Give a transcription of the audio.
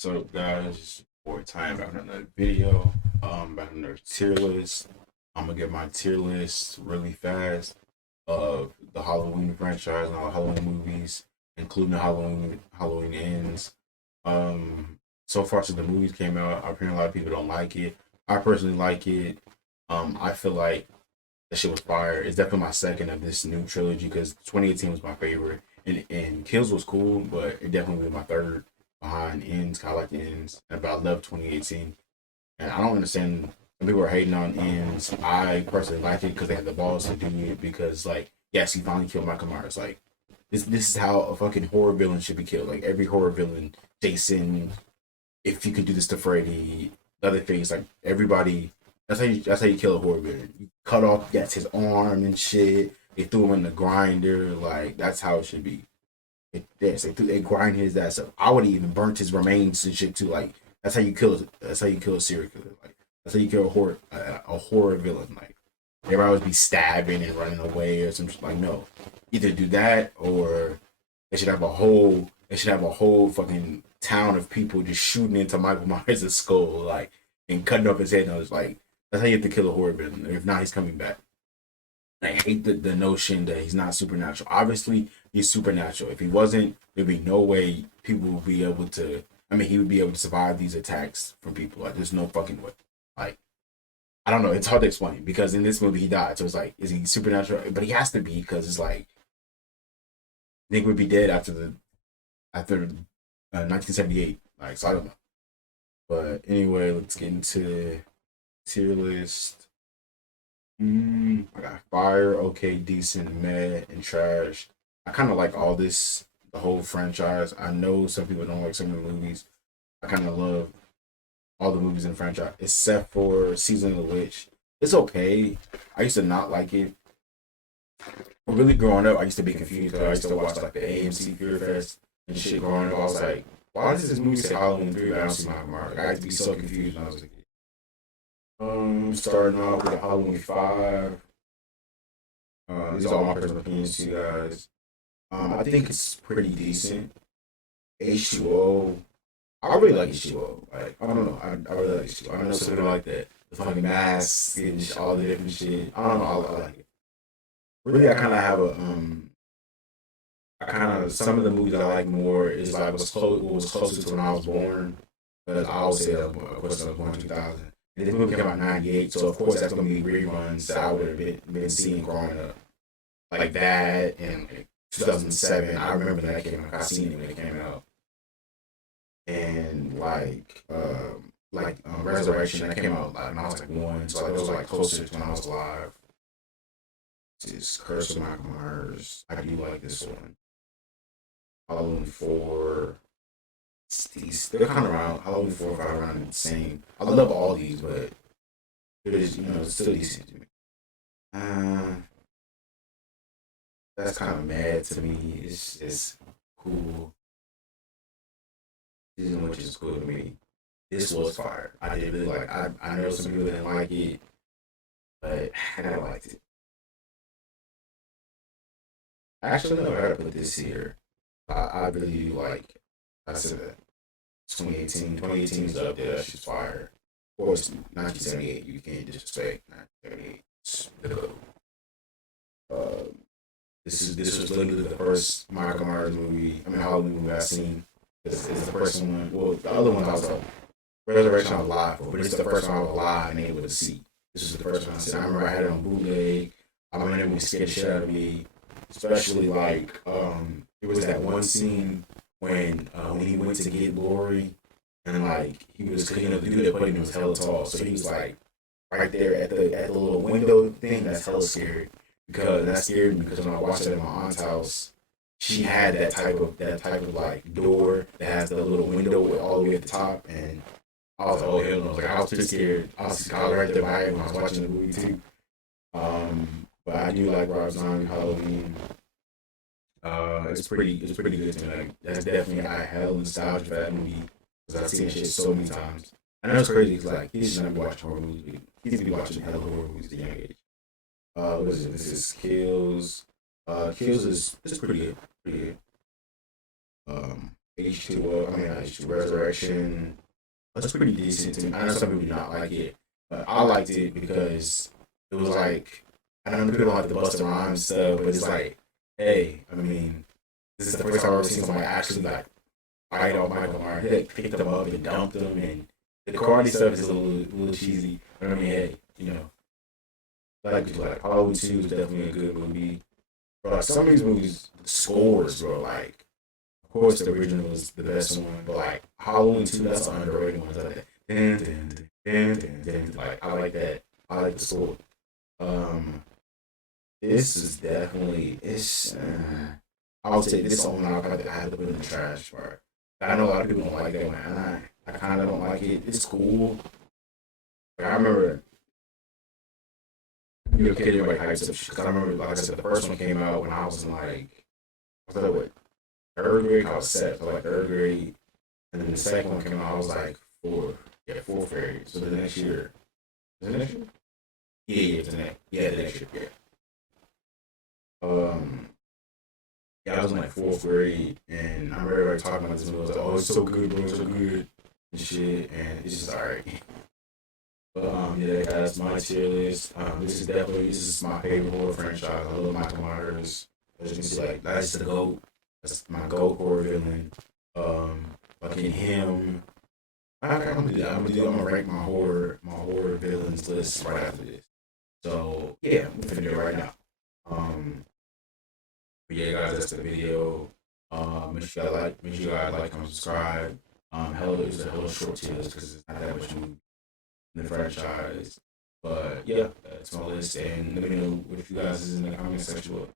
So guys, for time about another video, about another tier list. I'm gonna get my tier list really fast of the Halloween franchise and all the Halloween movies, including the Halloween ends. So far since the movies came out, I've heard a lot of people don't like it. I personally like it. I feel like that shit was fire. It's definitely my second of this new trilogy because 2018 was my favorite, and Kills was cool, but it definitely was my third behind ends. I like the ends, but I love 2018, and I don't understand some people are hating on ends. I personally like it because they had the balls to do it. Because like, yes, he finally killed Michael Myers. Like this is how a fucking horror villain should be killed. Like every horror villain, Jason. If you could do this to Freddy, other things like everybody. That's how you kill a horror villain. You cut off, yes, his arm and shit. They threw him in the grinder. Like that's how it should be. Yes, they grind his ass up. I would have even burnt his remains and shit too. Like that's how you kill. That's how you kill a serial killer. Like that's how you kill a horror villain. Like everybody would be stabbing and running away or some shit. Like no, either do that or they should have a whole. They should have a whole fucking town of people just shooting into Michael Myers' skull, like and cutting off his head. And I was like, that's how you have to kill a horror villain. If not, he's coming back. I hate the notion that he's not supernatural. Obviously, he's supernatural. If he wasn't, there'd be no way people would be able to. I mean, he would be able to survive these attacks from people. Like, there's no fucking way. Like, I don't know. It's hard to explain because in this movie he died. So it's like, is he supernatural? But he has to be because it's like Nick would be dead after 1978. Like, so I don't know. But anyway, let's get into the tier list. I got fire, okay, decent, meh, and trash. I kind of like all this, the whole franchise. I know some people don't like some of the movies. I kind of love all the movies in the franchise, except for Season of the Witch. It's okay. I used to not like it. Really growing up, I used to be confused because I used to watch like the AMC Fear Fest and shit growing up. I was like, why does this movie say Halloween 3 but I don't see my mark? I used to be so confused when I was a kid. Starting off with Halloween 5. These are all my personal opinions to you guys. I think it's pretty decent. H2O. I really like H2O. Like, I don't know. I really like H2O. I know some people like that. The fucking masks and all the different shit. I don't know. I like it. Really, I kind of have a, I kind of, some of the movies I like more is like what was closer to when I was born. But I always say that, of course, I was born in 2000. And this movie came out in 98, so of course that's going to be reruns that I would have been seeing growing up. Like that and like 2007. I remember that came out. I seen it when it came out. And Resurrection that came out like when I was like one, so like, it was like closer to when I was alive. This is Curse of Michael Myers. I do like this one. Halloween 4. They're kind of around. Halloween 4 and 5 around the same. I love all these, but it is, it's still decent to me. Uh, that's kind of mad to me. It's cool. Season which is cool to me. This was fire. I did really like. I know some people didn't like it, but I kind of liked it. Actually, no, I gotta put this here. I really do like. I said that 2018. 2018 is up there. That shit's fire. Of course, 1978. You can't disrespect 1978. It's the code. Uh, this was literally the first Michael Myers movie. I mean, Halloween movie I've seen. It's the first one. Well, the other one I was like Resurrection I was live for, but it's the first one I was live and able to see. This is the first one I said. I remember I had it on bootleg. I remember it was scared the shit out of me, especially like it was that one scene when he went to get Lori and like he was cleaning up the dude that put him was hella tall, so he was like right there at the little window thing. That's hella scary because that scared me because when I watched it at my aunt's house, she had that type of like door that has the little window all the way at the top, and I was like, oh hell no! Like I was too scared. I was right there by it when I was watching the movie too. But I do like Rob Zombie Halloween. It's pretty good to me. Like that's definitely I hell nostalgia for that movie because I've seen that shit so many times. I know it's crazy because like he should not be watching horror movies. He needs to be watching hella horror movies at a young age. What is it? This is Kills. Kills is pretty good. Pretty good. H2O. I mean, H2 Resurrection. That's pretty decent to me. I know some people do not like it, but I liked it because it was like I know people don't like the Busta Rhymes stuff, but it's like, hey, I mean, this is the first time I've ever seen somebody actually like fight off Michael Myers. He like picked him up and dumped him, and the karate stuff is a little cheesy. But I mean, hey, like Halloween 2 is definitely a good movie. But like some of these movies, the scores, bro, like of course the original is the best one, but like Halloween 2, that's an underrated one. Like that. Dun, dun, dun, dun, dun, dun. Like I like that. I like the score. Um, this is definitely it's. I would say this one I had to put in the trash part. I know a lot of people don't like that one, and I kind of don't like it. It's cool. But I remember you kid everybody hypes up because I remember, like I said, the first one came out when I was in like I was like what third grade. I was set for like third grade, and then the second one came out. I was like fourth grade. So the next year, is it next year? Yeah, the next year, yeah. Um, yeah, I was in like fourth grade, and I remember everybody talking about this movie. I was like, "Oh, it's so good, bro, it's so good," and shit, and it's just alright. But yeah, that's my tier list. This is my favorite horror franchise. I love Michael Myers. As you can see, like that's the goat. That's my goat horror villain. Um, fucking him. I'm gonna do that. I'm gonna rank my horror villains list right after this. So yeah, I'm gonna do it right now. Um, but yeah, guys, that's the video. Make sure you guys like, comment, subscribe. Hella is a hella short tier list because it's not that much movie in the franchise. But yeah, that's my list. And let me know what you guys is in the comment section.